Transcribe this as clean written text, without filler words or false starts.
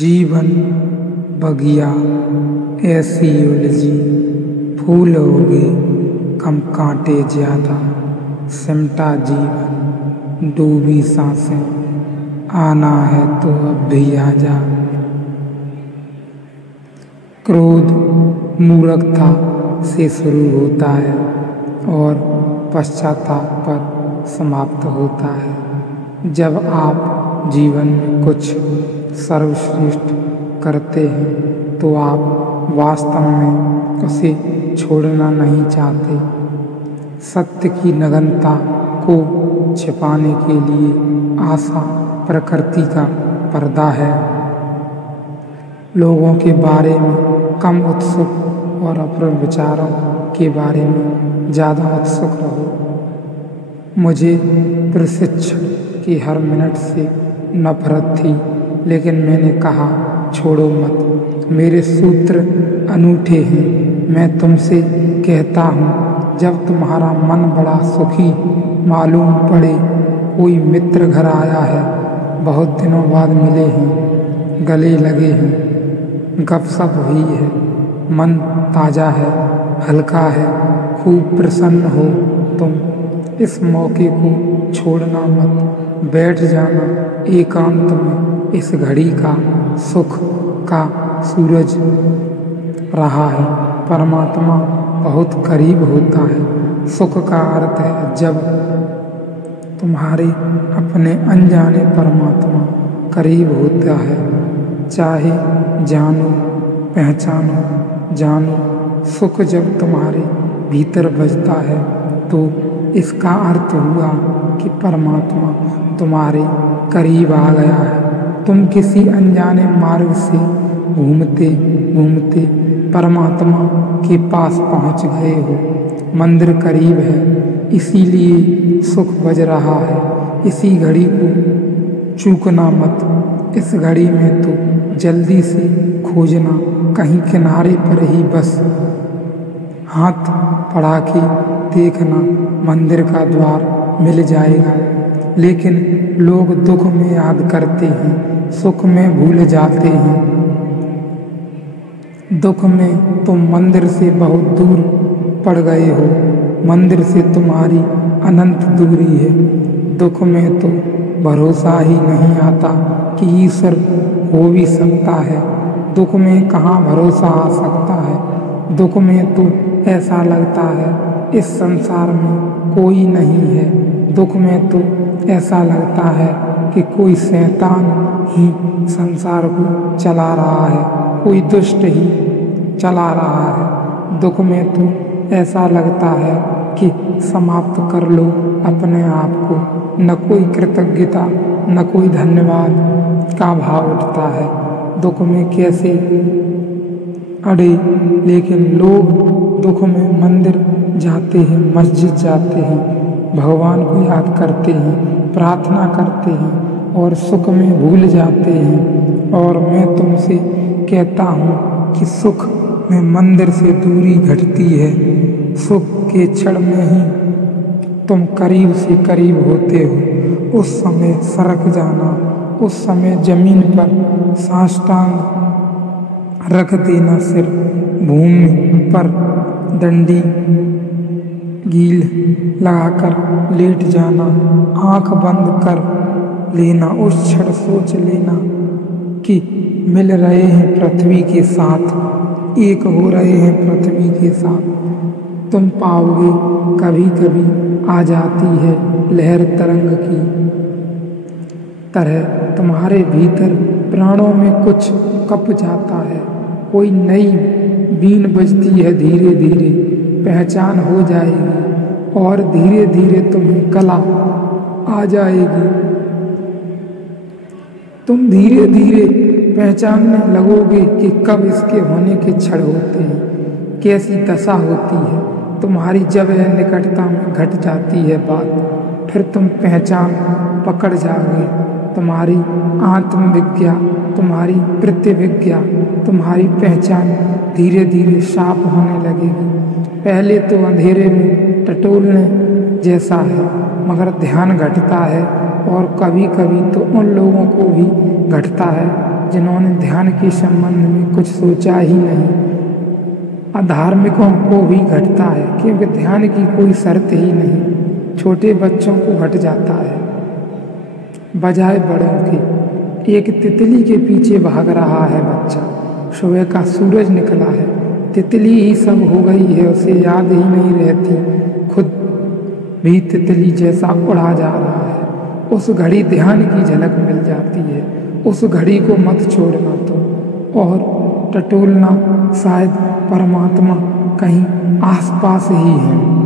जीवन बगिया ऐसी उलझी, फूल उगे कम कांटे ज्यादा, सिमटा जीवन डूबी सांसें, आना है तो अब भी आजा। क्रोध मूर्खता से शुरू होता है और पश्चाताप पर समाप्त होता है। जब आप जीवन में कुछ सर्वश्रेष्ठ करते हैं तो आप वास्तव में उसे छोड़ना नहीं चाहते। सत्य की नग्नता को छिपाने के लिए आशा प्रकृति का पर्दा है। लोगों के बारे में कम उत्सुक और अपने विचारों के बारे में ज़्यादा उत्सुक रहो। मुझे प्रशिक्षण की हर मिनट से नफरत थी, लेकिन मैंने कहा छोड़ो मत, मेरे सूत्र अनूठे हैं। मैं तुमसे कहता हूँ, जब तुम्हारा मन बड़ा सुखी मालूम पड़े, कोई मित्र घर आया है, बहुत दिनों बाद मिले हैं, गले लगे हैं, गपशप हुई है, मन ताज़ा है, हल्का है, खूब प्रसन्न हो तुम, इस मौके को छोड़ना मत। बैठ जाना एकांत में। इस घड़ी का सुख का सूरज रहा है, परमात्मा बहुत करीब होता है। सुख का अर्थ है जब तुम्हारे अपने अनजाने परमात्मा करीब होता है। चाहे जानो पहचानो जानो, सुख जब तुम्हारे भीतर बजता है तो इसका अर्थ हुआ कि परमात्मा तुम्हारे करीब आ गया है। तुम किसी अनजाने मार्ग से घूमते घूमते परमात्मा के पास पहुंच गए हो। मंदिर करीब है, इसीलिए सुख बज रहा है। इसी घड़ी को चूकना मत। इस घड़ी में तो जल्दी से खोजना, कहीं किनारे पर ही बस हाथ बढ़ा के देखना, मंदिर का द्वार मिल जाएगा। लेकिन लोग दुख में याद करते हैं, सुख में भूल जाते हैं। दुख में तुम मंदिर से बहुत दूर पड़ गए हो, मंदिर से तुम्हारी अनंत दूरी है। दुख में तो भरोसा ही नहीं आता कि ईश्वर हो भी सकता है। दुख में कहाँ भरोसा आ सकता है। दुख में तो ऐसा लगता है इस संसार में कोई नहीं है। दुख में तो ऐसा लगता है कि कोई शैतान ही संसार को चला रहा है, कोई दुष्ट ही चला रहा है। दुख में तो ऐसा लगता है कि समाप्त कर लो अपने आप को। न कोई कृतज्ञता, न कोई धन्यवाद का भाव उठता है। दुख में कैसे अड़े, लेकिन लोग दुख में मंदिर जाते हैं, मस्जिद जाते हैं, भगवान को याद करते हैं, प्रार्थना करते हैं और सुख में भूल जाते हैं। और मैं तुमसे कहता हूँ कि सुख में मंदिर से दूरी घटती है। सुख के क्षण में ही तुम करीब से करीब होते हो। उस समय सरक जाना, उस समय जमीन पर साष्टांग रख देना, सिर भूमि पर डंडी कील लगाकर लेट जाना, आंख बंद कर लेना। उस क्षण सोच लेना कि मिल रहे हैं पृथ्वी के साथ, एक हो रहे हैं पृथ्वी के साथ। तुम पाओगे कभी कभी आ जाती है लहर तरंग की तरह तुम्हारे भीतर, प्राणों में कुछ कप जाता है, कोई नई बीन बजती है। धीरे धीरे पहचान हो जाएगी और धीरे धीरे तुम्हें कला आ जाएगी। तुम धीरे धीरे पहचानने लगोगे कि कब इसके होने के क्षण होते हैं, कैसी दशा होती है तुम्हारी जब यह निकटता में घट जाती है बात। फिर तुम पहचान पकड़ जाओगे। तुम्हारी आत्मविज्ञा, तुम्हारी प्रतिविज्ञा, तुम्हारी पहचान धीरे धीरे साफ होने लगेगी। पहले तो अंधेरे में टटोलने जैसा है, मगर ध्यान घटता है और कभी कभी तो उन लोगों को भी घटता है जिन्होंने ध्यान के संबंध में कुछ सोचा ही नहीं। अधार्मिकों को भी घटता है, क्योंकि ध्यान की कोई शर्त ही नहीं। छोटे बच्चों को घट जाता है बजाय बड़ों के। एक तितली के पीछे भाग रहा है बच्चा। सुबह का सूरज निकला है, तितली ही सब हो गई है, उसे याद ही नहीं रहती खुद भी तितली जैसा उड़ा जा रहा है। उस घड़ी ध्यान की झलक मिल जाती है, उस घड़ी को मत छोड़ना तुम और टटोलना, शायद परमात्मा कहीं आसपास ही है।